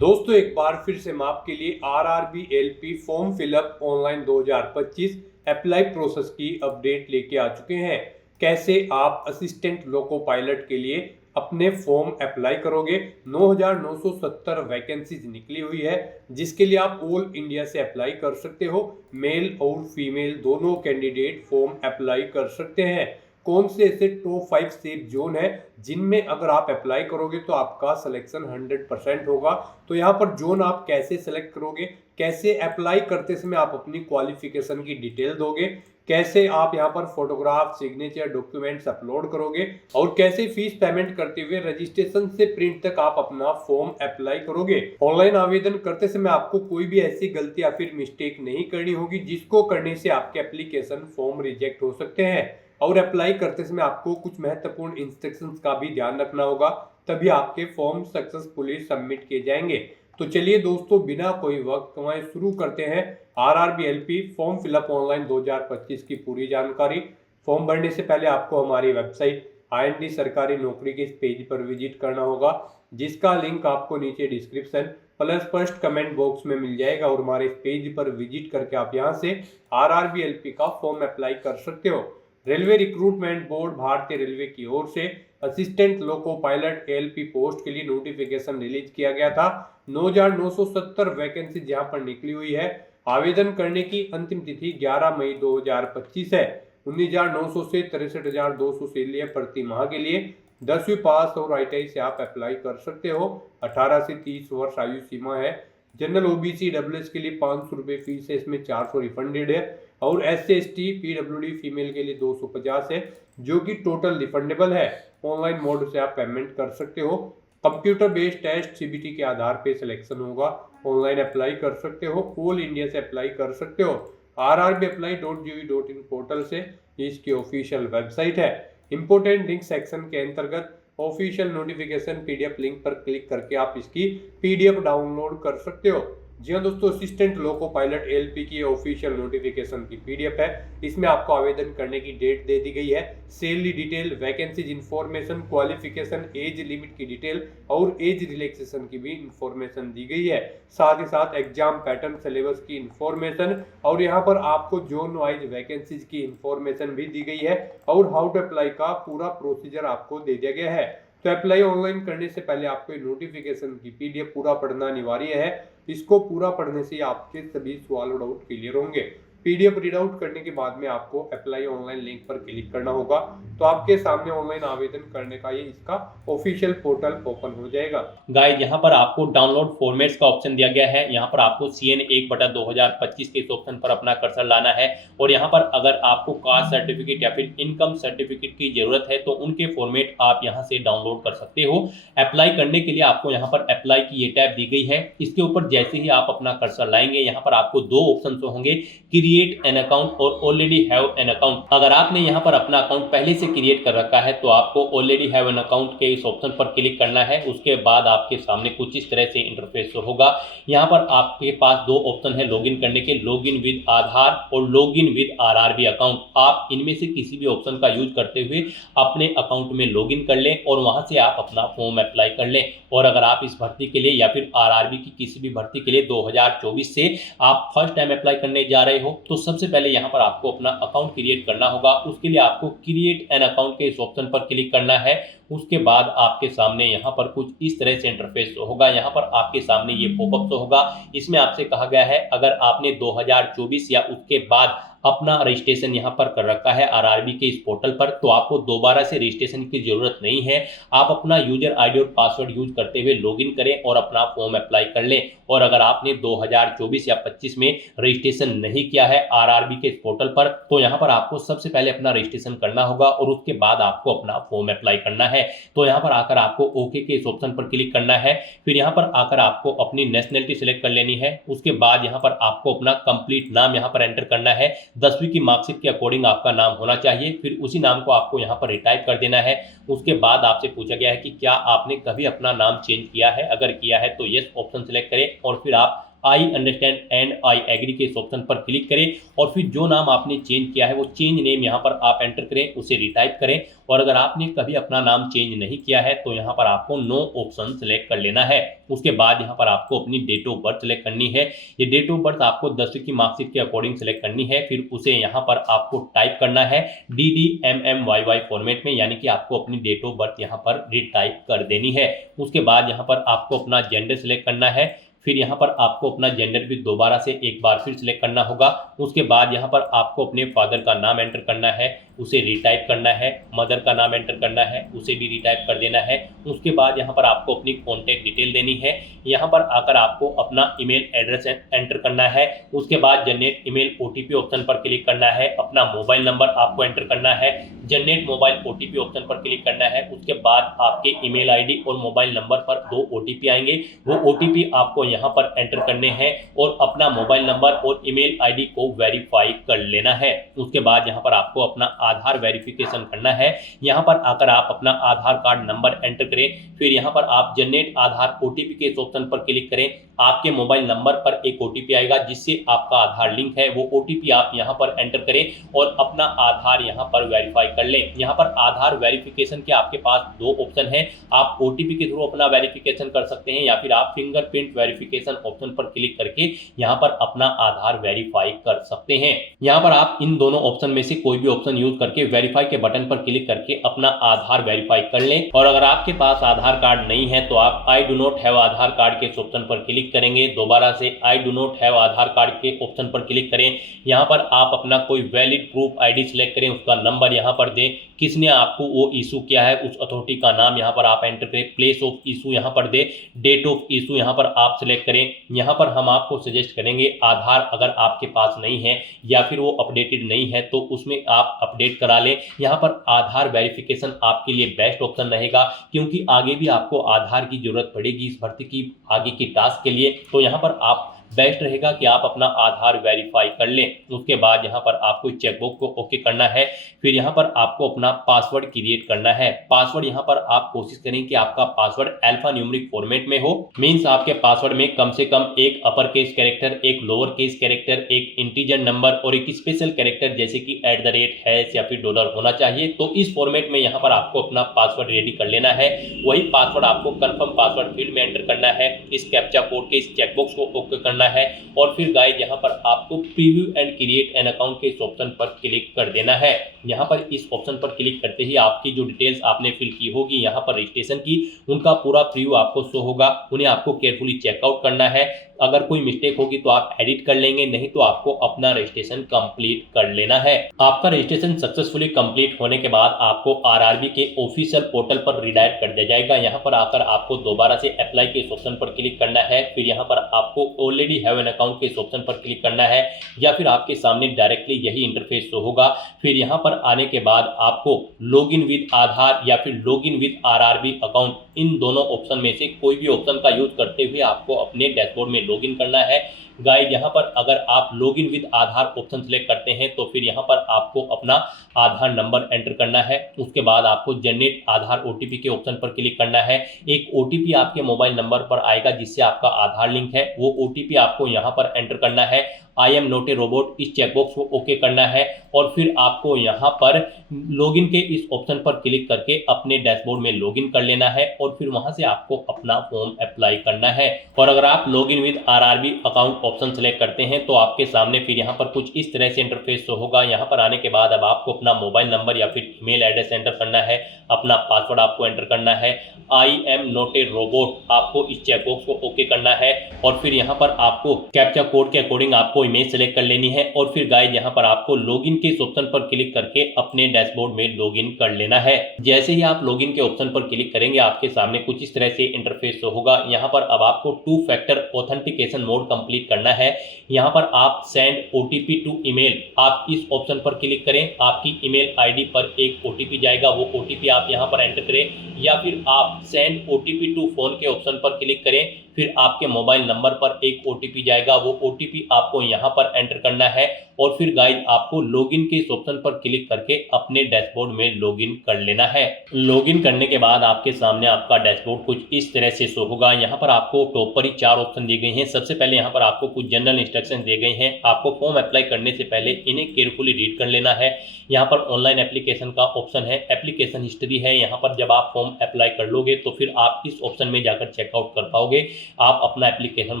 दोस्तों एक बार फिर से मैं आपके लिए RRB LP form fill up online 2025 apply process की अपडेट लेके आ चुके हैं। कैसे आप असिस्टेंट लोको पायलट के लिए अपने फॉर्म अप्लाई करोगे। 9,970 वैकेंसीज निकली हुई है जिसके लिए आप ऑल इंडिया से अप्लाई कर सकते हो। मेल और फीमेल दोनों कैंडिडेट फॉर्म अप्लाई कर सकते हैं। कौन से ऐसे टॉप 5 सेफ जोन है जिनमें अगर आप अप्लाई करोगे तो आपका सिलेक्शन 100% होगा। तो यहाँ पर जोन आप कैसे सेलेक्ट करोगे, कैसे अप्लाई करते समय आप अपनी क्वालिफिकेशन की डिटेल दोगे, कैसे आप यहाँ पर फोटोग्राफ, सिग्नेचर, डॉक्यूमेंट्स अपलोड करोगे और कैसे फीस पेमेंट करते हुए रजिस्ट्रेशन से प्रिंट तक आप अपना फॉर्म अप्लाई करोगे। ऑनलाइन आवेदन करते समय आपको कोई भी ऐसी गलती या फिर मिस्टेक नहीं करनी होगी जिसको करने से आपके एप्लीकेशन फॉर्म रिजेक्ट हो सकते हैं। और अप्लाई करते समय आपको कुछ महत्वपूर्ण इंस्ट्रक्शंस का भी ध्यान रखना होगा, तभी आपके फॉर्म सक्सेसफुली सबमिट किए जाएंगे। तो चलिए दोस्तों बिना कोई वक्त गंवाए शुरू करते हैं RRB LP form fill up online 2025 की पूरी जानकारी। फॉर्म भरने से पहले आपको हमारी वेबसाइट IND सरकारी नौकरी के इस पेज पर विजिट करना होगा जिसका लिंक आपको नीचे description plus first comment box में मिल जाएगा। और हमारे इस पेज पर विजिट करके आप यहाँ से आरआरबी एलपी का फॉर्म अप्लाई कर सकते हो। रेलवे रिक्रूटमेंट बोर्ड भारतीय रेलवे की ओर से assistant loco pilot LP post के लिए नोटिफिकेशन रिलीज किया गया था। 9,970 वैकेंसी जहां पर निकली हुई है। आवेदन करने की अंतिम तिथि 11 मई 2025 है। 19,900 से 63,200 से लिए प्रति माह के लिए 10वीं पास और ITI से आप अप्लाई कर सकते हो। 18 से 30 वर्ष आयु सीमा है। जनरल OBC WS के लिए 500 रुपये फीस है, इसमें 400 रिफंडेड है। और SC ST PWD फीमेल के लिए 250 है जो कि टोटल रिफंडेबल है। ऑनलाइन मोड से आप पेमेंट कर सकते हो। कंप्यूटर बेस्ड टेस्ट CBT के आधार पे सिलेक्शन होगा। ऑनलाइन अप्लाई कर सकते हो, ऑल इंडिया से अप्लाई कर सकते हो। rrbapply.gov.in पोर्टल से इसकी ऑफिशियल वेबसाइट है। इंपोर्टेंट लिंक सेक्शन के अंतर्गत ऑफिशियल नोटिफिकेशन PDF लिंक पर क्लिक करके आप इसकी PDF डाउनलोड कर सकते हो। जी हाँ दोस्तों, असिस्टेंट लोको पायलट LP की ऑफिशियल नोटिफिकेशन की PDF है। इसमें आपको आवेदन करने की डेट दे दी गई है, salary detail, vacancies information, qualification, age limit की डिटेल और एज रिलैक्सेशन की भी इंफॉर्मेशन दी गई है। साथ ही साथ एग्जाम पैटर्न, सिलेबस की इंफॉर्मेशन और यहाँ पर आपको जोन वाइज वैकेंसीज की इंफॉर्मेशन भी दी गई है और हाउ टू अप्लाई का पूरा प्रोसीजर आपको दे दिया गया है। तो अप्लाई ऑनलाइन करने से पहले आपको नोटिफिकेशन की PDF पूरा पढ़ना अनिवार्य है। इसको पूरा पढ़ने से आपके सभी सवाल और डाउट क्लियर होंगे। PDF रीड आउट करने के बाद में आपको अप्लाई ऑनलाइन लिंक पर क्लिक करना होगा तो आपके सामने ऑनलाइन आवेदन करने का ये इसका ऑफिशियल पोर्टल ओपन हो जाएगा। गाइस यहाँ पर आपको डाउनलोड फॉर्मेट्स का ऑप्शन दिया गया है। यहाँ पर आपको CN 1/2025 के इस ऑप्शन पर अपना कर्सर लाना है और यहाँ पर अगर आपको कास्ट सर्टिफिकेट या फिर इनकम सर्टिफिकेट की जरूरत है तो उनके फॉर्मेट आप यहाँ से डाउनलोड कर सकते हो। अप्लाई करने के लिए आपको यहाँ पर अप्लाई की ये टैब दी गई है। इसके ऊपर जैसे ही आप अपना कर्सर लाएंगे यहाँ पर आपको दो ऑप्शन होंगे, क्रिएट एन अकाउंट और ऑलरेडी हैव एन अकाउंट। अगर आपने यहाँ पर अपना अकाउंट पहले से क्रिएट कर रखा है तो आपको ऑलरेडी हैव एन अकाउंट के इस ऑप्शन पर क्लिक करना है। उसके बाद आपके सामने कुछ इस तरह से इंटरफेस होगा। यहाँ पर आपके पास दो ऑप्शन है लॉगिन करने के, लॉगिन विद आधार और लॉगिन विद आरआरबी अकाउंट। आप इनमें से किसी भी ऑप्शन का यूज करते हुए अपने अकाउंट में लॉगिन कर लें और वहां से आप अपना फॉर्म अप्लाई कर लें। और अगर आप इस भर्ती के लिए या फिर आरआरबी की किसी भी भर्ती के लिए 2024 से आप फर्स्ट टाइम अप्लाई करने जा रहे हो तो सबसे पहले यहाँ पर आपको अपना अकाउंट क्रिएट करना होगा। उसके लिए आपको क्रिएट एन अकाउंट के इस ऑप्शन पर क्लिक करना है। उसके बाद आपके सामने यहाँ पर कुछ इस तरह से इंटरफेस होगा। यहाँ पर आपके सामने ये पॉपअप होगा। इसमें आपसे कहा गया है अगर आपने 2024 या उसके बाद अपना रजिस्ट्रेशन यहाँ पर कर रखा है आरआरबी के इस पोर्टल पर तो आपको दोबारा से रजिस्ट्रेशन की जरूरत नहीं है। आप अपना यूजर ID और पासवर्ड यूज करते हुए लॉगिन करें और अपना फॉर्म अप्लाई कर लें। और अगर आपने 2024 या 25 में रजिस्ट्रेशन नहीं किया है आरआरबी के इस पोर्टल पर तो यहाँ पर आपको सबसे पहले अपना रजिस्ट्रेशन करना होगा और उसके बाद आपको अपना फॉर्म अप्लाई करना है। तो यहाँ पर आकर आपको ओके के इस ऑप्शन पर क्लिक करना है। फिर यहाँ पर आकर आपको अपनी नेशनलिटी सिलेक्ट कर लेनी है। उसके बाद यहाँ पर आपको अपना कंप्लीट नाम यहाँ पर एंटर करना है। 10वीं की मार्कशीट के अकॉर्डिंग आपका नाम होना चाहिए। फिर उसी नाम को आपको यहाँ पर रिटाइप कर देना है। उसके बाद आपसे पूछा गया है कि क्या आपने कभी अपना नाम चेंज किया है, अगर किया है तो यस ऑप्शन सिलेक्ट करें और फिर आप I understand and I agree के इस ऑप्शन पर क्लिक करें और फिर जो नाम आपने चेंज किया है वो चेंज नेम यहाँ पर आप एंटर करें, उसे रिटाइप करें। और अगर आपने कभी अपना नाम चेंज नहीं किया है तो यहाँ पर आपको नो ऑप्शन सेलेक्ट कर लेना है। उसके बाद यहाँ पर आपको अपनी डेट ऑफ बर्थ सेलेक्ट करनी है। ये डेट ऑफ बर्थ आपको 10वीं की मार्कशीट के अकॉर्डिंग सेलेक्ट करनी है। फिर उसे यहाँ पर आपको टाइप करना है DDMMYY फॉर्मेट में, यानी कि आपको अपनी डेट ऑफ बर्थ यहाँ पर रिटाइप कर देनी है। उसके बाद यहाँ पर आपको अपना जेंडर सेलेक्ट करना है। फिर यहाँ पर आपको अपना जेंडर भी दोबारा से एक बार फिर सिलेक्ट करना होगा। उसके बाद यहाँ पर आपको अपने फादर का नाम एंटर करना है, उसे रिटाइप करना है। मदर का नाम एंटर करना है, उसे भी रिटाइप कर देना है। उसके बाद यहाँ पर आपको अपनी कॉन्टैक्ट डिटेल देनी है। यहाँ पर आकर आपको अपना ईमेल एड्रेस एंटर करना है। उसके बाद जनरेट ईमेल OTP ऑप्शन पर क्लिक करना है। अपना मोबाइल नंबर आपको एंटर करना है। जनरेट मोबाइल OTP ऑप्शन पर क्लिक करना है। उसके बाद आपके ईमेल ID और मोबाइल नंबर पर 2 OTP आएंगे। वो OTP आपको यहाँ पर एंटर करने हैं और अपना मोबाइल नंबर और ईमेल ID को वेरीफाई कर लेना है। उसके बाद यहाँ पर आपको अपना आधार वेरिफिकेशन करना है। यहाँ पर आकर आप अपना आधार कार्ड नंबर एंटर करें। फिर यहाँ पर आप जनरेट आधार OTP के इस ऑप्शन पर क्लिक करें। आपके मोबाइल नंबर पर एक OTP आएगा जिससे आपका आधार लिंक है। वो OTP आप यहाँ पर एंटर करें और अपना आधार यहाँ पर वेरीफाई कर लें। यहाँ पर आधार वेरिफिकेशन के आपके पास 2 ऑप्शन हैं। आप OTP के थ्रू अपना वेरिफिकेशन कर सकते हैं या फिर आप फिंगरप्रिंट वेरिफिकेशन ऑप्शन पर क्लिक करके यहाँ पर अपना आधार वेरीफाई कर सकते हैं। यहाँ पर आप इन दोनों ऑप्शन में से कोई भी ऑप्शन यूज करके वेरीफाई के बटन पर क्लिक करके अपना आधार वेरीफाई कर लें। और अगर आपके पास आधार कार्ड नहीं है तो आप I do not have Aadhaar card के इस ऑप्शन पर क्लिक करेंगे। दोबारा से I do not have Aadhaar card के ऑप्शन पर क्लिक करें। यहाँ पर आप अपना कोई वैलिड प्रूफ ID सिलेक्ट करें, उसका नंबर यहाँ पर दें, किसने आपको वो इशू किया है उस अथॉरिटी का नाम यहाँ पर आप एंटर करें, प्लेस ऑफ इशू यहाँ पर दें, डेट ऑफ इशू यहाँ पर आप सिलेक्ट करें। यहाँ पर हम आपको सजेस्ट करेंगे आधार अगर आपके पास नहीं है या फिर वो अपडेटेड नहीं है तो उसमें आप अपडेट करा लें। यहाँ पर आधार वेरिफिकेशन आपके लिए बेस्ट ऑप्शन रहेगा क्योंकि आगे भी आपको आधार की जरूरत पड़ेगी इस भर्ती की आगे की टास्क के लिए। तो यहाँ पर आप बेस्ट रहेगा कि आप अपना आधार वेरीफाई कर लें। उसके बाद यहाँ पर आपको चेकबॉक्स को ओके करना है। फिर यहाँ पर आपको अपना पासवर्ड क्रिएट करना है। पासवर्ड यहाँ पर आप कोशिश करें कि आपका पासवर्ड अल्फा न्यूमेरिक फॉर्मेट में हो। मींस आपके पासवर्ड में कम से कम एक अपर केस कैरेक्टर, एक लोअर केस कैरेक्टर, एक इंटीजर नंबर और एक स्पेशल कैरेक्टर जैसे कि @ या फिर डॉलर होना चाहिए। तो इस फॉर्मेट में यहाँ पर आपको अपना पासवर्ड रेडी कर लेना है। वही पासवर्ड आपको कंफर्म पासवर्ड फील्ड में एंटर करना है। इस कैप्चा कोड के इस चेकबॉक्स को ओके करना है और फिर गाइस यहाँ पर आपको preview and create an account के इस ऑप्शन पर क्लिक कर देना है। यहाँ पर इस ऑप्शन पर क्लिक करते ही आपकी जो डिटेल्स आपने फिल की होगी यहाँ पर रजिस्ट्रेशन की, उनका पूरा प्रीव्यू आपको शो होगा। उन्हें आपको केयरफुली चेकआउट करना है। अगर कोई मिस्टेक होगी तो आप एडिट कर लेंगे, नहीं तो आपको अपना रजिस्ट्रेशन कंप्लीट कर लेना है। आपका रजिस्ट्रेशन सक्सेसफुली कंप्लीट होने के बाद आपको RRB के ऑफिशियल पोर्टल पर रिडायरेक्ट कर दिया जाएगा। यहाँ पर आकर आपको दोबारा से अप्लाई के इस ऑप्शन पर क्लिक करना है। फिर यहाँ पर आपको ऑलरेडी हैव एन अकाउंट के इस ऑप्शन पर क्लिक करना है या फिर आपके सामने डायरेक्टली यही इंटरफेस शो होगा। फिर यहाँ पर आने के बाद आपको लॉग इन विद आधार या फिर log in with RRB account, इन दोनों ऑप्शन में से कोई भी ऑप्शन का यूज करते हुए आपको अपने डैशबोर्ड में लॉगिन करना है। गाइड यहाँ पर अगर आप login with Aadhaar option select करते हैं तो फिर यहाँ पर आपको अपना आधार नंबर एंटर करना है। उसके बाद आपको जनरेट आधार OTP के ऑप्शन पर क्लिक करना है। एक OTP आपके मोबाइल नंबर पर आएगा जिससे आपका आधार लिंक है। वो OTP आपको यहाँ पर एंटर करना है। I am not a robot इस चेकबॉक्स को ओके करना है और फिर आपको यहाँ पर लॉगिन के इस ऑप्शन पर क्लिक करके अपने डैशबोर्ड में लॉगिन कर लेना है और फिर वहां से आपको अपना फॉर्म अप्लाई करना है। और अगर आप login with RRB account option select करते हैं तो आपके सामने फिर यहाँ पर कुछ इस तरह से इंटरफेस शो होगा। यहाँ पर आने के बाद अब आपको अपना मोबाइल नंबर या फिर ईमेल एड्रेस एंटर करना है। अपना पासवर्ड आपको एंटर करना है। I am not a robot आपको इस चेकबॉक्स को ओके करना है और फिर यहाँ पर आपको कैप्चा कोड के अकॉर्डिंग आपको इमेज सेलेक्ट कर लेनी है और फिर गाइस यहाँ पर आपको लॉगिन के इस ऑप्शन पर क्लिक करके अपने डैशबोर्ड में लॉगिन कर लेना है। जैसे ही आप लॉगिन के ऑप्शन पर क्लिक करेंगे आपके सामने कुछ इस तरह से इंटरफेस होगा। यहाँ पर अब आपको 2 फैक्टर ऑथेंटिकेशन मोड कंप्लीट करना है। यहाँ पर आप सेंड OTP टू ईमेल, आप इस ऑप्शन पर क्लिक करें। आपकी ईमेल ID पर एक OTP जाएगा, वो OTP आप यहाँ पर एंटर करें या फिर आप सेंड OTP टू फोन के ऑप्शन पर क्लिक करें। फिर आपके मोबाइल नंबर पर एक OTP जाएगा, वो OTP आपको यहाँ पर एंटर करना है और फिर गाइज आपको लॉगिन के इस ऑप्शन पर क्लिक करके अपने डैशबोर्ड में लॉगिन कर लेना है। लॉगिन करने के बाद आपके सामने आपका डैशबोर्ड कुछ इस तरह से शो होगा। यहाँ पर आपको टॉप पर ही 4 ऑप्शन दिए गए हैं। सबसे पहले यहाँ पर आपको कुछ जनरल इंस्ट्रक्शन दिए गए हैं। आपको फॉर्म अप्लाई करने से पहले इन्हें केयरफुली रीड कर लेना है। यहाँ पर ऑनलाइन एप्लीकेशन का ऑप्शन है, एप्लीकेशन हिस्ट्री है। यहाँ पर जब आप फॉर्म अप्लाई कर लोगे तो फिर आप इस ऑप्शन में जाकर चेकआउट कर पाओगे आप अपना एप्लीकेशन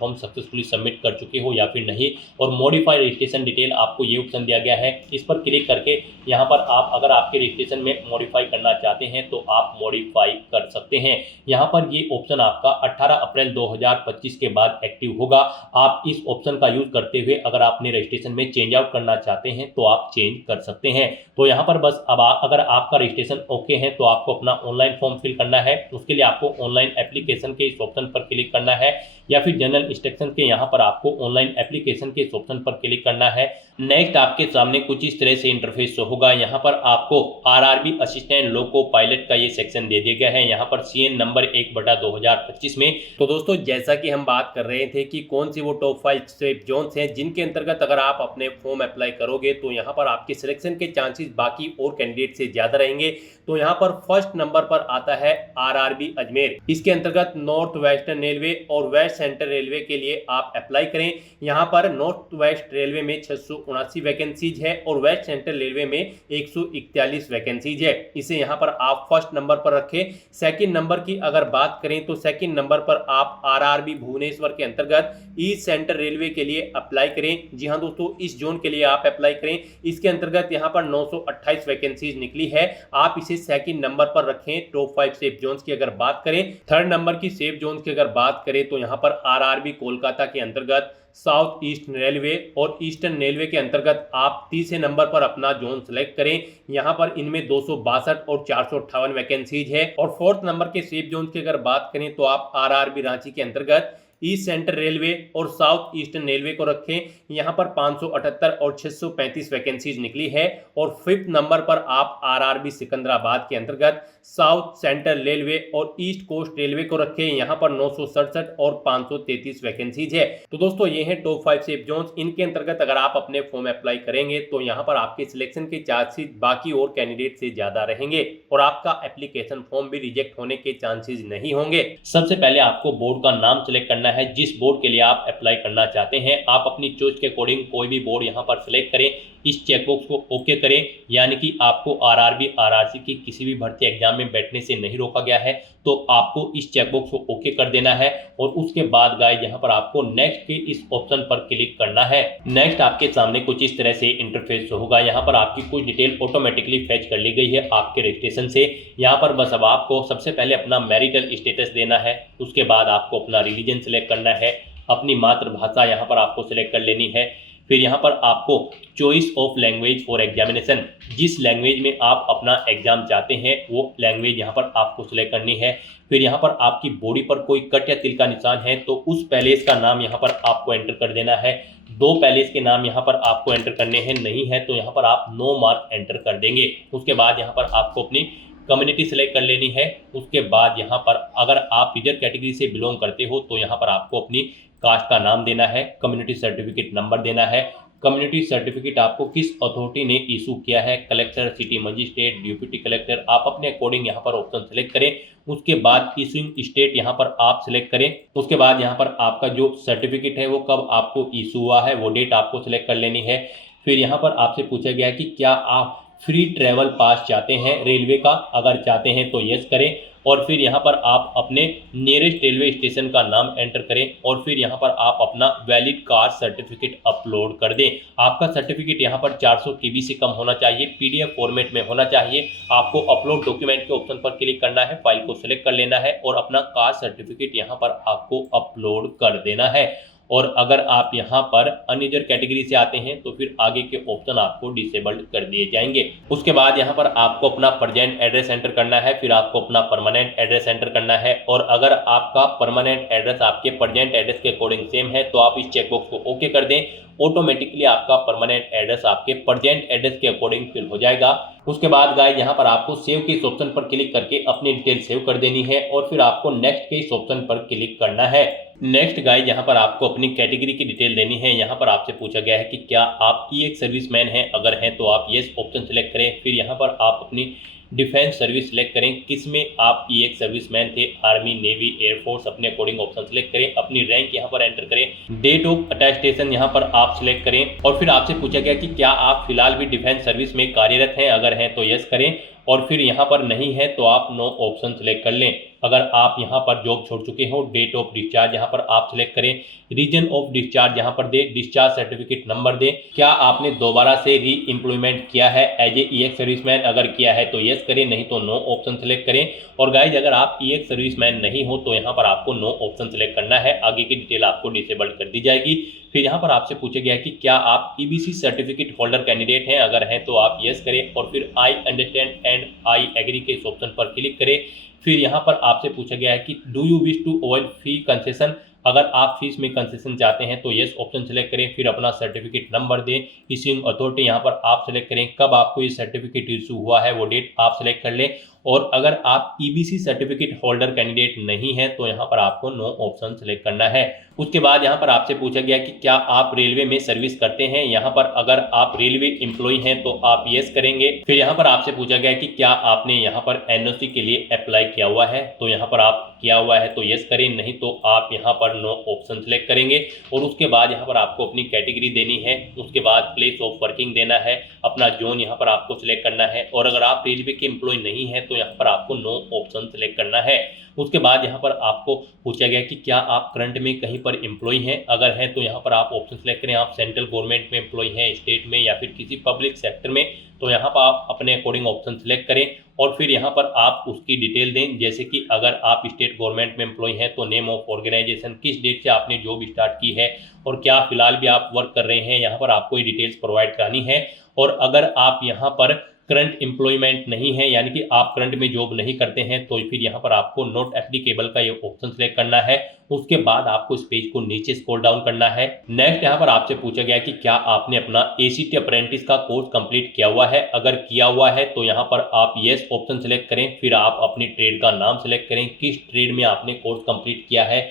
फॉर्म सक्सेसफुली सबमिट कर चुके हो या फिर नहीं। और मॉडिफाई रजिस्ट्रेशन डिटेल आपको ये ऑप्शन दिया गया है। इस पर क्लिक करके यहाँ पर आप अगर आपके रजिस्ट्रेशन में मॉडिफाई करना चाहते हैं तो आप मॉडिफाई कर सकते हैं। यहाँ पर ये ऑप्शन आपका 18 अप्रैल 2025 के बाद एक्टिव होगा। आप इस ऑप्शन का यूज करते हुए अगर आपने रजिस्ट्रेशन में चेंज आउट करना चाहते हैं तो आप चेंज कर सकते हैं। तो यहाँ पर बस अब अगर आपका रजिस्ट्रेशन ओके है तो आपको अपना ऑनलाइन फॉर्म फिल करना है। उसके लिए आपको ऑनलाइन एप्लीकेशन के इस ऑप्शन पर क्लिक करना है या फिर जनरल इंस्ट्रक्शन के यहाँ पर आपको ऑनलाइन एप्लीकेशन के इस ऑप्शन पर क्लिक करना है। नेक्स्ट आपके सामने कुछ इस तरह से इंटरफेस होगा। यहाँ पर आपको आरआरबी असिस्टेंट लोको पायलट का ये सेक्शन दे दिया गया है, यहाँ पर CN नंबर 1/2025 में। तो दोस्तों जैसा कि हम बात कर रहे थे कि कौन सी वो टॉप 5 सेफ जोन्स हैं जिनके अंतर्गत अगर आप अपने फॉर्म अप्लाई करोगे तो यहाँ पर आपके सिलेक्शन के चांसेस बाकी और कैंडिडेट से ज्यादा रहेंगे। तो यहाँ पर फर्स्ट नंबर पर आता है आरआरबी अजमेर। इसके अंतर्गत नॉर्थ वेस्टर्न रेलवे और वेस्ट सेंट्रल रेलवे के लिए आप अप्लाई करें। यहाँ पर नॉर्थ वेस्ट रेलवे में 679 वैकेंसीज है और वेस्ट सेंट्रल रेलवे में 141 वैकेंसीज है। इसे यहाँ पर आप फर्स्ट नंबर पर रखें। सेकंड नंबर की अगर बात करें तो सेकंड नंबर पर आप आरआरबी भुवनेश्वर के अंतर्गत ईस्ट सेंट्रल रेलवे के लिए अप्लाई करें। जी हाँ दोस्तों, इस जोन के लिए आप अप्लाई करें। इसके अंतर्गत यहाँ पर 928 वैकेंसीज निकली है। आप इसे सेकंड नंबर पर रखें। टॉप 5 सेफ जोन्स की अगर बात करें, थर्ड नंबर की सेफ जोन्स की अगर बात करें तो यहाँ पर आरआरबी कोलकाता के अंतर्गत साउथ ईस्ट रेलवे और ईस्टर्न रेलवे के अंतर्गत आप तीसरे नंबर पर अपना जोन सेलेक्ट करें। यहाँ पर इनमें 262 और 458 वैकेंसीज है। और फोर्थ नंबर के सेफ जोन की अगर बात करें तो आप आरआरबी रांची के अंतर्गत ईस्ट सेंट्रल रेलवे और साउथ ईस्टर्न रेलवे को रखें। यहाँ पर 578 और 635 वैकेंसीज निकली है। और फिफ्थ नंबर पर आप आरआरबी सिकंदराबाद के अंतर्गत साउथ सेंट्रल रेलवे और ईस्ट कोस्ट रेलवे को रखें। यहाँ पर 967 और 533 वैकेंसीज है। तो दोस्तों ये हैं टॉप 5 सेफ जोन्स। इनके अंतर्गत अगर आप अपने फॉर्म अप्लाई करेंगे तो यहाँ पर आपके सिलेक्शन के चांसेस बाकी और कैंडिडेट से ज्यादा रहेंगे और आपका एप्लीकेशन फॉर्म भी रिजेक्ट होने के चांसेस नहीं होंगे। सबसे पहले आपको बोर्ड का नाम सिलेक्ट करना है जिस बोर्ड के लिए आप अप्लाई करना चाहते हैं। आप अपनी चॉइस के अकॉर्डिंग कोई भी बोर्ड यहाँ पर सिलेक्ट करें। इस चेकबॉक्स को ओके करें, यानी कि आपको आरआरबी आरआरसी की किसी भी भर्ती एग्जाम में बैठने से नहीं रोका गया है। तो आपको इस चेकबॉक्स को ओके कर देना है और उसके बाद गाइस यहाँ पर आपको नेक्स्ट के इस ऑप्शन पर क्लिक करना है। नेक्स्ट आपके सामने कुछ इस तरह से इंटरफेस होगा। यहाँ पर आपकी कुछ डिटेल ऑटोमेटिकली फेच कर ली गई है आपके रजिस्ट्रेशन से। यहाँ पर बस अब आपको सबसे पहले अपना मैरिटल स्टेटस देना है। उसके बाद आपको अपना रिलीजन सिलेक्ट करना है, अपनी मातृभाषा यहाँ पर आपको सिलेक्ट कर लेनी है। फिर यहाँ पर आपको choice of language for examination, जिस लैंग्वेज में आप अपना एग्जाम चाहते हैं वो लैंग्वेज यहाँ पर आपको सिलेक्ट करनी है। फिर यहाँ पर आपकी बॉडी पर कोई कट या तिल का निशान है तो उस पैलेस का नाम यहाँ पर आपको एंटर कर देना है। 2 पैलेस के नाम यहाँ पर आपको एंटर करने हैं, नहीं है तो यहाँ पर आप नो मार्क एंटर कर देंगे। उसके बाद यहाँ पर आपको अपनी कम्युनिटी सेलेक्ट कर लेनी है। उसके बाद यहाँ पर अगर आप रिजर्व कैटेगरी से बिलोंग करते हो तो यहाँ पर आपको अपनी कास्ट का नाम देना है, कम्युनिटी सर्टिफिकेट नंबर देना है। कम्युनिटी सर्टिफिकेट आपको किस अथॉरिटी ने इशू किया है, collector, city magistrate, deputy collector, आप अपने अकॉर्डिंग यहाँ पर ऑप्शन सेलेक्ट करें। उसके बाद इशूइंग स्टेट यहाँ पर आप सिलेक्ट करें। उसके बाद यहाँ पर आपका जो सर्टिफिकेट है वो कब आपको इशू हुआ है वो डेट आपको सिलेक्ट कर लेनी है। फिर यहाँ पर आपसे पूछा गया है कि क्या आप फ्री ट्रैवल पास चाहते हैं रेलवे का, अगर चाहते हैं तो यस करें। और फिर यहाँ पर आप अपने नियरेस्ट रेलवे स्टेशन का नाम एंटर करें और फिर यहाँ पर आप अपना वैलिड कास्ट सर्टिफिकेट अपलोड कर दें। आपका सर्टिफिकेट यहाँ पर 400 KB से कम होना चाहिए, PDF फॉर्मेट में होना चाहिए। आपको अपलोड डॉक्यूमेंट के ऑप्शन पर क्लिक करना है, फाइल को सिलेक्ट कर लेना है और अपना कास्ट सर्टिफिकेट यहाँ पर आपको अपलोड कर देना है। और अगर आप यहाँ पर अनरिजर्व कैटेगरी से आते हैं तो फिर आगे के ऑप्शन आपको डिसेबल्ड कर दिए जाएंगे। उसके बाद यहाँ पर आपको अपना प्रेजेंट एड्रेस एंटर करना है, फिर आपको अपना परमानेंट एड्रेस एंटर करना है। और अगर आपका परमानेंट एड्रेस आपके प्रेजेंट एड्रेस के अकॉर्डिंग सेम है तो आप इस चेकबॉक्स को ओके कर दें। ऑटोमेटिकली आपका परमानेंट एड्रेस आपके प्रेजेंट एड्रेस के अकॉर्डिंग फिल हो जाएगा। उसके बाद गाइस यहाँ पर आपको सेव के इस ऑप्शन पर क्लिक करके अपनी डिटेल सेव कर देनी है और फिर आपको नेक्स्ट के इस ऑप्शन पर क्लिक करना है। नेक्स्ट गाइस, यहाँ पर आपको अपनी कैटेगरी की डिटेल देनी है। यहाँ पर आपसे पूछा गया है कि क्या आप ई सर्विसमैन हैं, अगर हैं तो आप येस ऑप्शन सेलेक्ट करें। फिर यहाँ पर आप अपनी डिफेंस सर्विस सेलेक्ट करें, किस में आप ई सर्विसमैन थे, आर्मी, नेवी, एयरफोर्स, अपने अकॉर्डिंग ऑप्शन सेलेक्ट करें। अपनी रैंक यहाँ पर एंटर करें। डेट ऑफ अटेस्टेशन यहाँ पर आप सिलेक्ट करें। और फिर आपसे पूछा गया कि क्या आप फिलहाल भी डिफेंस सर्विस में कार्यरत हैं, अगर हैं तो यस करें, और फिर यहाँ पर नहीं है तो आप नो ऑप्शन सेलेक्ट कर लें। अगर आप यहाँ पर जॉब छोड़ चुके हो, डेट ऑफ डिस्चार्ज यहाँ पर आप सिलेक्ट करें। रीजन ऑफ डिस्चार्ज यहाँ पर दे, डिस्चार्ज सर्टिफिकेट नंबर दे। क्या आपने दोबारा से री एम्प्लॉयमेंट किया है एज ए ई सर्विसमैन, अगर किया है तो यस करें, नहीं तो नो ऑप्शन सेलेक्ट करें। और गाइज, अगर आप ई सर्विसमैन नहीं हो तो यहाँ पर आपको नो ऑप्शन सेलेक्ट करना है, आगे की डिटेल आपको डिसेबल्ड कर दी जाएगी। फिर यहाँ पर आपसे पूछा गया कि क्या आप ईबीसी सर्टिफिकेट होल्डर कैंडिडेट हैं, अगर हैं तो आप यस करें, और फिर I understand and I agree के इस ऑप्शन पर क्लिक करें। फिर यहाँ पर आपसे पूछा गया है कि do you wish to avoid fee concession, अगर आप फीस में कंसेशन चाहते हैं तो यस ऑप्शन सेलेक्ट करें। फिर अपना सर्टिफिकेट नंबर दें। इश्यूइंग अथॉरिटी यहाँ पर आप सेलेक्ट करें, कब आपको ये सर्टिफिकेट इशू हुआ है वो डेट आप सेलेक्ट कर लें। और अगर आप ईबीसी सर्टिफिकेट होल्डर कैंडिडेट नहीं है तो यहाँ पर आपको नो ऑप्शन सेलेक्ट करना है। उसके बाद यहाँ पर आपसे पूछा गया कि क्या आप रेलवे में सर्विस करते हैं, यहाँ पर अगर आप रेलवे एम्प्लॉय हैं तो आप यस करेंगे। फिर यहाँ पर आपसे पूछा गया कि क्या आपने यहाँ पर एनओसी के लिए अप्लाई किया हुआ है, तो यहाँ पर आप किया हुआ है तो यस करें, नहीं तो आप यहाँ पर नो ऑप्शन सेलेक्ट करेंगे। और उसके बाद यहाँ पर आपको अपनी कैटेगरी देनी है। उसके बाद प्लेस ऑफ वर्किंग देना है, अपना जोन यहाँ पर आपको सिलेक्ट करना है। और अगर आप रेलवे के एम्प्लॉय नहीं है तो यहाँ पर आपको नो ऑप्शन सेलेक्ट करना है। उसके बाद यहाँ पर आपको पूछा गया कि क्या आप करंट में कहीं पर एम्प्लॉय हैं, अगर हैं तो यहाँ पर आप ऑप्शन सेलेक्ट करें। आप सेंट्रल गवर्नमेंट में एम्प्लॉय हैं, स्टेट में, या फिर किसी पब्लिक सेक्टर में, तो यहाँ पर आप अपने अकॉर्डिंग ऑप्शन सेलेक्ट करें। और फिर यहाँ पर आप उसकी डिटेल दें, जैसे कि अगर आप स्टेट गवर्नमेंट में एम्प्लॉय हैं तो नेम ऑफ ऑर्गेनाइजेशन, किस डेट से आपने जॉब स्टार्ट की है, और क्या फिलहाल भी आप वर्क कर रहे हैं, यहाँ पर आपको ये डिटेल्स प्रोवाइड करानी है। और अगर आप यहाँ पर करंट एम्प्लॉयमेंट नहीं है, यानी कि आप करंट में जॉब नहीं करते हैं, तो फिर यहाँ पर आपको नॉट एप्लीकेबल का ये ऑप्शन सेलेक्ट करना है। उसके बाद आपको इस पेज को नीचे स्क्रॉल डाउन करना है। नेक्स्ट यहाँ पर आपसे पूछा गया कि क्या आपने अपना एसीटी अप्रेंटिस का कोर्स कंप्लीट किया हुआ है, अगर किया हुआ है तो यहाँ पर आप यस ऑप्शन सेलेक्ट करें। फिर आप अपनी ट्रेड का नाम सेलेक्ट करें, किस ट्रेड में आपने कोर्स कंप्लीट किया है,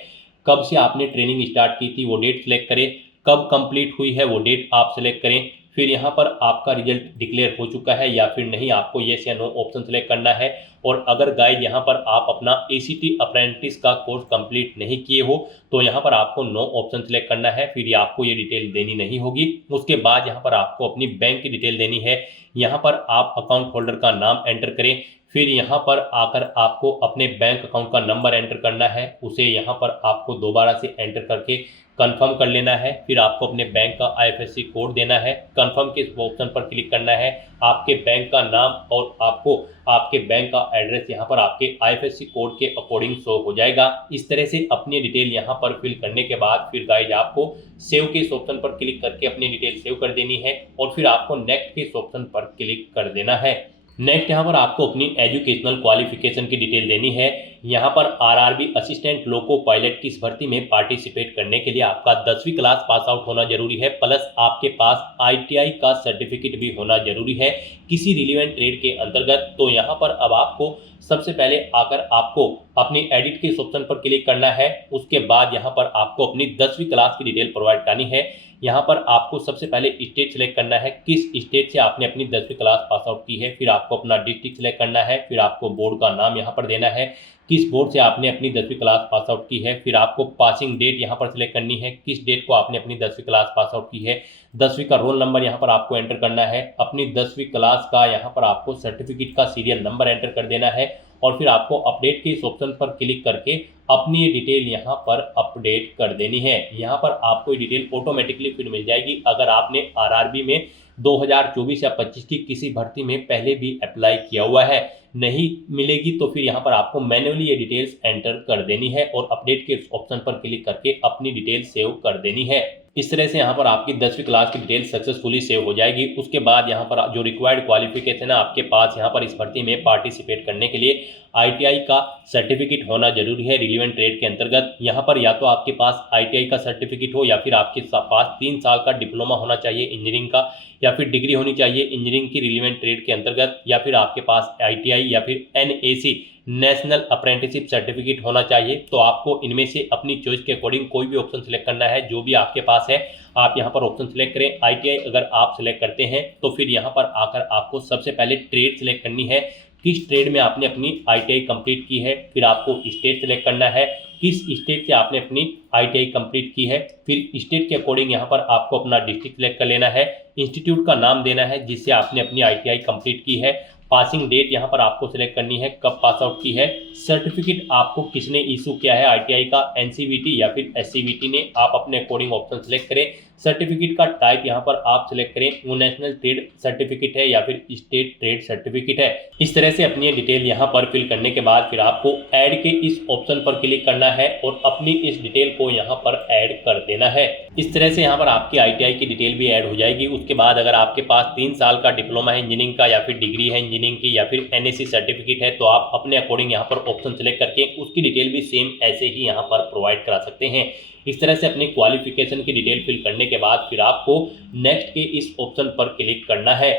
कब से आपने ट्रेनिंग स्टार्ट की थी वो डेट सेलेक्ट करें, कब कंप्लीट हुई है वो डेट आप सेलेक्ट करें। फिर यहाँ पर आपका रिजल्ट डिक्लेयर हो चुका है या फिर नहीं, आपको येस या नो ऑप्शन सेलेक्ट करना है। और अगर गाइड यहाँ पर आप अपना एसीटी अप्रेंटिस का कोर्स कंप्लीट नहीं किए हो तो यहाँ पर आपको नो ऑप्शन सेलेक्ट करना है, फिर आपको ये डिटेल देनी नहीं होगी। उसके बाद यहाँ पर आपको अपनी बैंक की डिटेल देनी है। यहाँ पर आप अकाउंट होल्डर का नाम एंटर करें। फिर यहाँ पर आकर आपको अपने बैंक अकाउंट का नंबर एंटर करना है, उसे यहाँ पर आपको दोबारा से एंटर करके कंफर्म कर लेना है। फिर आपको अपने बैंक का आईएफएससी कोड देना है, कंफर्म के ऑप्शन पर क्लिक करना है। आपके बैंक का नाम और आपको आपके बैंक का एड्रेस यहाँ पर आपके आईएफएससी कोड के अकॉर्डिंग शो हो जाएगा। इस तरह से अपनी डिटेल यहाँ पर फिल करने के बाद फिर गाइज आपको सेव के इस ऑप्शन पर क्लिक करके अपनी डिटेल सेव कर देनी है और फिर आपको नेक्स्ट के इस ऑप्शन पर क्लिक कर देना है। नेक्स्ट यहाँ पर आपको अपनी एजुकेशनल क्वालिफिकेशन की डिटेल देनी है। यहाँ पर आरआरबी असिस्टेंट लोको पायलट की इस भर्ती में पार्टिसिपेट करने के लिए आपका 10वीं क्लास पास आउट होना जरूरी है, प्लस आपके पास आईटीआई का सर्टिफिकेट भी होना जरूरी है किसी रिलेवेंट ट्रेड के अंतर्गत। तो यहाँ पर अब आपको सबसे पहले आकर आपको अपनी एडिट के इस ऑप्शन पर क्लिक करना है। उसके बाद यहाँ पर आपको अपनी 10वीं क्लास की डिटेल प्रोवाइड करनी है। यहाँ पर आपको सबसे पहले स्टेट सेलेक्ट करना है, किस स्टेट से आपने अपनी 10वीं क्लास पास आउट की है। फिर आपको अपना डिस्ट्रिक्ट सेलेक्ट करना है। फिर आपको बोर्ड का नाम यहाँ पर देना है, किस बोर्ड से आपने अपनी 10वीं क्लास पास आउट की है। फिर आपको पासिंग डेट यहाँ पर सिलेक्ट करनी है, किस डेट को आपने अपनी 10वीं क्लास पास आउट की है। 10वीं का रोल नंबर यहाँ पर आपको एंटर करना है। अपनी 10वीं क्लास का यहाँ पर आपको सर्टिफिकेट का सीरियल नंबर एंटर कर देना है और फिर आपको अपडेट के इस ऑप्शन पर क्लिक करके अपनी डिटेल यहाँ पर अपडेट कर देनी है। यहाँ पर आपको डिटेल ऑटोमेटिकली फिर मिल जाएगी। अगर आपने आरआरबी में 2024 या 25 की किसी भर्ती में पहले भी अप्लाई किया हुआ है, नहीं मिलेगी तो फिर यहाँ पर आपको मैन्युअली ये डिटेल्स एंटर कर देनी है और अपडेट के ऑप्शन पर क्लिक करके अपनी डिटेल सेव कर देनी है। इस तरह से यहाँ पर आपकी 10वीं क्लास की डिटेल सक्सेसफुली सेव हो जाएगी। उसके बाद यहाँ पर जो रिक्वायर्ड क्वालिफिकेशन है आपके पास यहाँ पर इस भर्ती में पार्टिसिपेट करने के लिए आईटीआई का सर्टिफिकेट होना जरूरी है रिलेवेंट ट्रेड के अंतर्गत। यहाँ पर या तो आपके पास आईटीआई का सर्टिफिकेट हो या फिर आपके पास 3 साल का डिप्लोमा होना चाहिए इंजीनियरिंग का, या फिर डिग्री होनी चाहिए इंजीनियरिंग की रिलेवेंट ट्रेड के अंतर्गत, या फिर आपके पास आईटीआई या फिर एनएसी नेशनल अप्रेंटिसशिप सर्टिफिकेट होना चाहिए। तो आपको इनमें से अपनी चॉइस के अकॉर्डिंग कोई भी ऑप्शन सिलेक्ट करना है, जो भी आपके पास है आप यहाँ पर ऑप्शन सिलेक्ट करें। ITI अगर आप सिलेक्ट करते हैं तो फिर यहाँ पर आकर आपको सबसे पहले ट्रेड सिलेक्ट करनी है, किस ट्रेड में आपने अपनी ITI कंप्लीट की है। फिर आपको स्टेट सिलेक्ट करना है, किस स्टेट से आपने अपनी ITI कंप्लीट की है। फिर स्टेट के अकॉर्डिंग यहाँ पर आपको अपना डिस्ट्रिक्ट सिलेक्ट कर लेना है, इंस्टीट्यूट का नाम देना है जिससे आपने अपनी ITI कंप्लीट की है, पासिंग डेट यहाँ पर आपको सिलेक्ट करनी है, कब पास आउट की है, सर्टिफिकेट आपको किसने इशू किया है ITI का, NCVT या फिर SCVT ने, आप अपने अकॉर्डिंग ऑप्शन सिलेक्ट करें। सर्टिफिकेट का टाइप यहाँ पर आप सिलेक्ट करें, वो नेशनल ट्रेड सर्टिफिकेट है या फिर स्टेट ट्रेड सर्टिफिकेट है। इस तरह से अपनी डिटेल यहाँ पर फिल करने के बाद फिर आपको ऐड के इस ऑप्शन पर क्लिक करना है और अपनी इस डिटेल को यहाँ पर ऐड कर देना है। इस तरह से यहाँ पर आपकी ITI की डिटेल भी ऐड हो जाएगी। उसके बाद अगर आपके पास 3 साल का डिप्लोमा है इंजीनियरिंग का या फिर डिग्री है इंजीनियरिंग की या फिर NSC सर्टिफिकेट है, तो आप अपने अकॉर्डिंग यहाँ पर ऑप्शन सिलेक्ट करके उसकी डिटेल भी सेम ऐसे ही यहाँ पर प्रोवाइड करा सकते हैं। इस तरह से अपनी क्वालिफिकेशन की डिटेल फिल करने के बाद फिर आपको नेक्स्ट के इस ऑप्शन पर क्लिक करना है।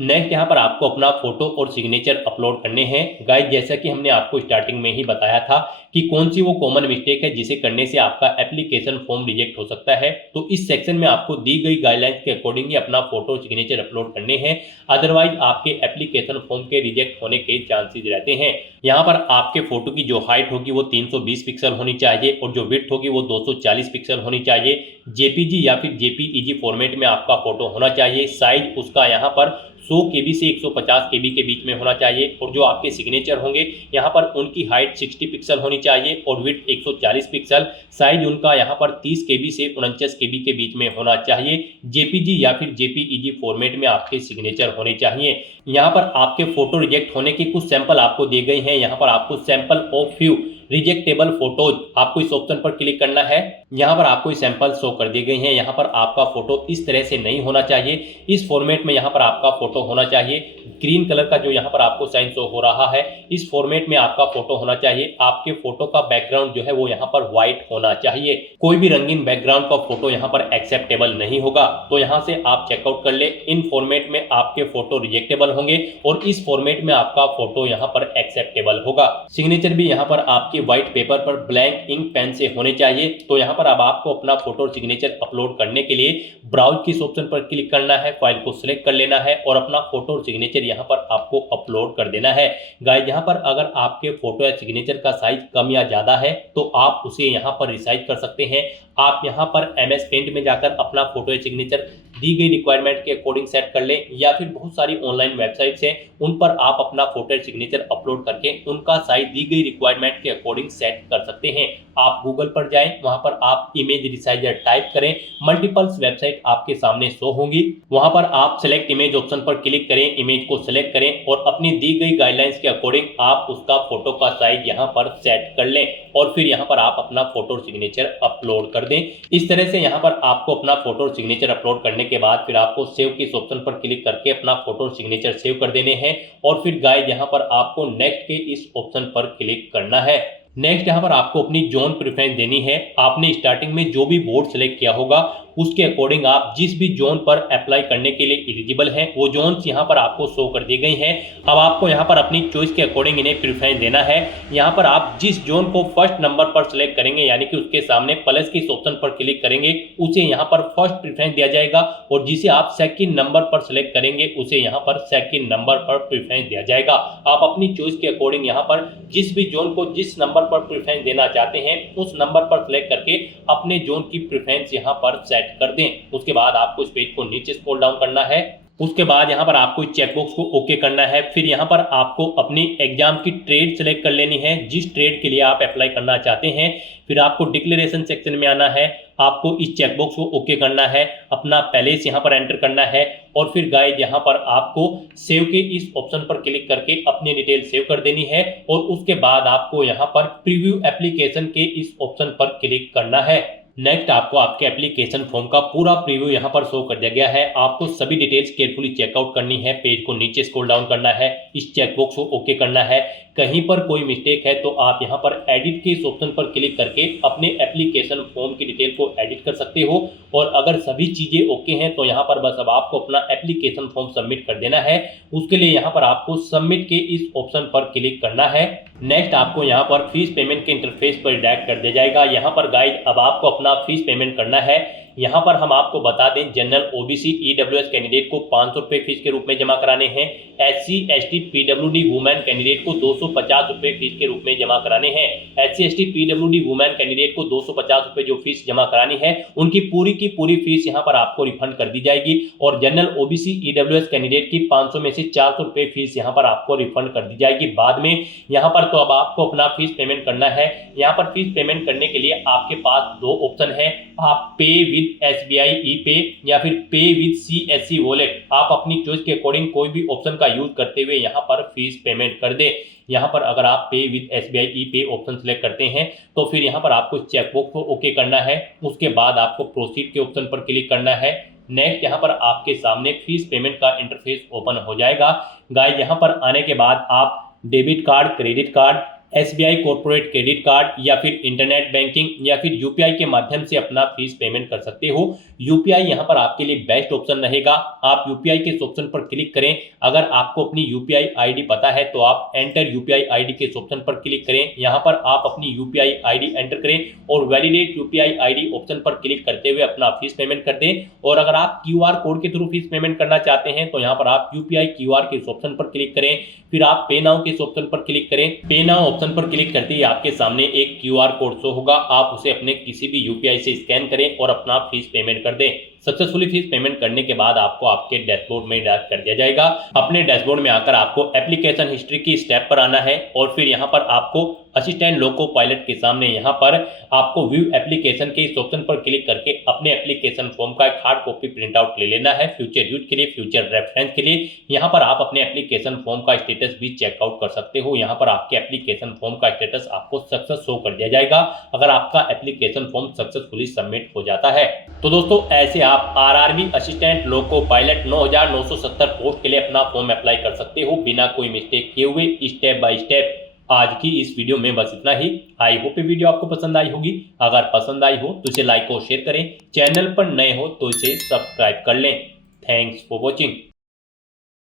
नेक्स्ट यहाँ पर आपको अपना फोटो और सिग्नेचर अपलोड करने हैं। गाइस, जैसा कि हमने आपको स्टार्टिंग में ही बताया था कि कौन सी वो कॉमन मिस्टेक है जिसे करने से आपका एप्लीकेशन फॉर्म रिजेक्ट हो सकता है, तो इस सेक्शन में आपको दी गई गाइडलाइंस के अकॉर्डिंग ही अपना फोटो और सिग्नेचर अपलोड करने हैं, अदरवाइज आपके एप्लीकेशन फॉर्म के रिजेक्ट होने के चांसेस रहते हैं। यहाँ पर आपके फोटो की जो हाइट होगी वो 320 पिक्सल होनी चाहिए और जो विड्थ होगी वो 240 पिक्सल होनी चाहिए। JPG या फिर JPEG फॉर्मेट में आपका फोटो होना चाहिए। साइज उसका यहाँ पर 100 KB से 150 KB के बीच में होना चाहिए और जो आपके सिग्नेचर होंगे यहाँ पर उनकी हाइट 60 पिक्सल होनी चाहिए और विड्थ 140 पिक्सल। साइज उनका यहाँ पर 30 KB से 49 KB के बीच में होना चाहिए। JPG या फिर JPEG फॉर्मेट में आपके सिग्नेचर होने चाहिए। यहाँ पर आपके फोटो रिजेक्ट होने की कुछ सैंपल आपको दिए गए हैं। यहाँ पर आपको सैंपल ऑफ फ्यू रिजेक्टेबल फोटोज, आपको इस ऑप्शन पर क्लिक करना है। यहाँ पर आपको सैंपल शो कर दिए गए हैं। यहाँ पर आपका फोटो इस तरह से नहीं होना चाहिए, इस फॉर्मेट में यहाँ पर आपका फोटो होना चाहिए। ग्रीन कलर का जो यहाँ पर आपको साइन शो हो रहा है, इस फॉर्मेट में आपका फोटो होना चाहिए। आपके फोटो का बैकग्राउंड जो है वो यहाँ पर व्हाइट होना चाहिए। कोई भी रंगीन बैकग्राउंड का फोटो यहाँ पर एक्सेप्टेबल नहीं होगा। तो यहाँ से आप चेकआउट कर ले, इन फॉर्मेट में आपके फोटो रिजेक्टेबल होंगे और इस फॉर्मेट में आपका फोटो यहाँ पर एक्सेप्टेबल होगा। सिग्नेचर भी यहाँ पर आपके व्हाइट पेपर पर ब्लैंक इंक पेन से होने चाहिए। तो यहाँ पर अब आपको अपना फोटो और सिग्नेचर अपलोड करने के लिए ब्राउज के इस ऑप्शन पर क्लिक करना है, फाइल को सिलेक्ट कर लेना है और अपना फोटो और सिग्नेचर यहाँ पर आपको अपलोड कर देना है। गाइस, यहाँ पर अगर आपके फोटो या सिग्नेचर का साइज कम या ज्यादा है तो आप उसे यहाँ पर रिसाइज कर सकते हैं। आप यहाँ पर MS पेंट में जाकर अपना फोटो या सिग्नेचर दी गई रिक्वायरमेंट के अकॉर्डिंग सेट कर लें, या फिर बहुत सारी ऑनलाइन वेबसाइट्स हैं उन पर आप अपना फोटो या सिग्नेचर अपलोड करके उनका साइज दी गई रिक्वायरमेंट के अकॉर्डिंग सेट कर सकते हैं। आप गूगल पर जाएं, वहां पर आप इमेज रिसाइजर टाइप करें, मल्टीपल्स वेबसाइट आपके सामने शो होंगी। वहां पर आप सिलेक्ट इमेज ऑप्शन पर क्लिक करें, इमेज को सिलेक्ट करें और अपनी दी गई गाइडलाइंस के अकॉर्डिंग आप उसका फोटो का साइज यहाँ पर सेट कर लें और फिर यहाँ पर आप अपना फोटो और सिग्नेचर अपलोड कर दें। इस तरह से यहाँ पर आपको अपना फोटो और सिग्नेचर अपलोड करने के बाद फिर आपको सेव के इस ऑप्शन पर क्लिक करके अपना फोटो और सिग्नेचर सेव कर देने हैं और फिर गाइस यहाँ पर आपको नेक्स्ट के इस ऑप्शन पर क्लिक करना है। नेक्स्ट यहाँ पर आपको अपनी जोन प्रेफरेंस देनी है। आपने स्टार्टिंग में जो भी बोर्ड सेलेक्ट किया होगा उसके अकॉर्डिंग आप जिस भी जोन पर अप्लाई करने के लिए एलिजिबल हैं वो जोन्स यहाँ पर आपको शो कर दिए गए हैं। अब आपको यहाँ पर अपनी चॉइस के अकॉर्डिंग इन्हें प्रेफरेंस देना है। यहाँ पर आप जिस जोन को फर्स्ट नंबर पर सिलेक्ट करेंगे, यानी कि उसके सामने प्लस के इस ऑप्शन पर क्लिक करेंगे, उसे यहाँ पर फर्स्ट प्रेफरेंस दिया जाएगा और जिसे आप सेकंड नंबर पर सिलेक्ट करेंगे उसे यहाँ पर सेकंड नंबर पर प्रेफरेंस दिया जाएगा। आप अपनी चॉइस के अकॉर्डिंग यहाँ पर जिस भी जोन को जिस नंबर पर प्रेफरेंस देना चाहते हैं उस नंबर पर सिलेक्ट करके अपने जोन की प्रेफरेंस यहाँ पर सेट कर दें। उसके बाद आपको इस पेज को नीचे स्क्रॉल डाउन करना है। उसके बाद यहाँ पर आपको इस चेकबॉक्स को ओके करना है। फिर यहाँ पर आपको अपनी एग्जाम की ट्रेड सेलेक्ट कर लेनी है, जिस ट्रेड के लिए आप अप्लाई करना चाहते हैं। फिर आपको डिक्लेरेशन सेक्शन में आना है, आपको इस चेकबॉक्स को ओके करना है, अपना पैलेस यहाँ पर एंटर करना है और फिर गाइस यहाँ पर आपको सेव के इस ऑप्शन पर क्लिक करके अपनी डिटेल सेव कर देनी है और उसके बाद आपको यहाँ पर प्रीव्यू एप्लीकेशन के इस ऑप्शन पर क्लिक करना है। नेक्स्ट आपको आपके एप्लीकेशन फॉर्म का पूरा प्रीव्यू यहाँ पर शो कर दिया गया है। आपको सभी डिटेल्स केयरफुली चेकआउट करनी है, पेज को नीचे स्क्रॉल डाउन करना है, इस चेकबॉक्स को ओके करना है। कहीं पर कोई मिस्टेक है तो आप यहाँ पर एडिट के इस ऑप्शन पर क्लिक करके अपने एप्लीकेशन फॉर्म की डिटेल को एडिट कर सकते हो। और अगर सभी चीज़ें ओके हैं तो यहाँ पर बस अब आपको अपना एप्लीकेशन फॉर्म सबमिट कर देना है। उसके लिए यहाँ पर आपको सबमिट के इस ऑप्शन पर क्लिक करना है। नेक्स्ट आपको यहाँ पर फीस पेमेंट के इंटरफेस पर डायरेक्ट कर दिया जाएगा। यहाँ पर गाइड अब आपको अपना फीस पेमेंट करना है। यहाँ पर हम आपको बता दें, जनरल ओबीसी ईडब्ल्यूएस कैंडिडेट को 500 रुपये फीस के रूप में जमा कराने हैं। SC ST PWD women candidate को 250 रुपये फीस के रूप में जमा कराने हैं। SC ST PWD women candidate को 250 रुपये जो फीस जमा करानी है उनकी पूरी की पूरी फीस यहाँ पर आपको रिफंड कर दी जाएगी। और जनरल ओबीसी ईडब्ल्यूएस कैंडिडेट की 500 में से 400 रुपये फीस यहाँ पर आपको रिफंड कर दी जाएगी बाद में। यहाँ पर तो अब आपको अपना फीस पेमेंट करना है। यहाँ पर फीस पेमेंट करने के लिए आपके पास दो ऑप्शन है, आप पे विद SBI ई-पे या फिर पे विद CSC वॉलेट। आप अपनी चॉइस के अकॉर्डिंग कोई भी ऑप्शन का यूज करते हुए यहाँ पर फीस पेमेंट कर दे। यहाँ पर अगर आप पे विद SBI ई-पे ऑप्शन सेलेक्ट करते हैं तो फिर यहाँ पर आपको चेकबुक को ओके करना है। उसके बाद आपको प्रोसीड के ऑप्शन पर क्लिक करना है। नेक्स्ट यहाँ पर आपके सामने फीस पेमेंट का इंटरफेस ओपन हो जाएगा। गाइस यहाँ पर आने के बाद आप debit card, credit card, SBI corporate credit card या फिर इंटरनेट बैंकिंग या फिर UPI के माध्यम से अपना फीस पेमेंट कर सकते हो। UPI यहाँ पर आपके लिए बेस्ट ऑप्शन रहेगा। आप UPI के इस ऑप्शन पर क्लिक करें। अगर आपको अपनी UPI ID पता है तो आप एंटर UPI ID के इस ऑप्शन पर क्लिक करें। यहाँ पर आप अपनी UPI ID एंटर करें और वैलिडेट UPI ID ऑप्शन पर क्लिक करते हुए अपना फीस पेमेंट कर दें। और अगर आप QR कोड के थ्रू फीस पेमेंट करना चाहते हैं तो यहाँ पर आप UPI QR के इस ऑप्शन पर क्लिक करें। फिर आप पे नाउ के इस ऑप्शन पर क्लिक करें। पे नाउ ऑप्शन पर क्लिक करते ही आपके सामने एक QR कोड शो होगा। आप उसे अपने किसी भी UPI से स्कैन करें और अपना फीस पेमेंट कर दें। सक्सेसफुली फीस पेमेंट करने के बाद आपको आपके डैशबोर्ड में डायरेक्ट कर दिया जाएगा। अपने डैशबोर्ड में आकर आपको एप्लीकेशन हिस्ट्री की स्टेप पर आना है और फिर यहाँ पर आपको असिस्टेंट लोको पायलट के सामने यहाँ पर आपको व्यू एप्लीकेशन के इस ऑप्शन पर क्लिक करके अपने एप्लीकेशन फॉर्म का एक हार्ड कॉपी प्रिंट आउट ले लेना है फ्यूचर यूज के लिए, फ्यूचर रेफरेंस के लिए। यहाँ पर आप अपने एप्लीकेशन फॉर्म का स्टेटस भी चेकआउट कर सकते हो। यहाँ पर आपके एप्लीकेशन फॉर्म का स्टेटस आपको सक्सेस शो कर दिया जाएगा अगर आपका एप्लीकेशन फॉर्म सक्सेसफुली सबमिट हो जाता है। तो दोस्तों ऐसे आप RRB assistant loco pilot 9970 post के लिए अपना फॉर्म अप्लाई कर सकते हो बिना कोई मिस्टेक किए हुए, स्टेप बाय स्टेप। आज की इस वीडियो में बस इतना ही। आई होप ये वीडियो आपको पसंद आई होगी। अगर पसंद आई हो तो इसे लाइक और शेयर करें। चैनल पर नए हो तो इसे सब्सक्राइब कर लें। Thanks for watching.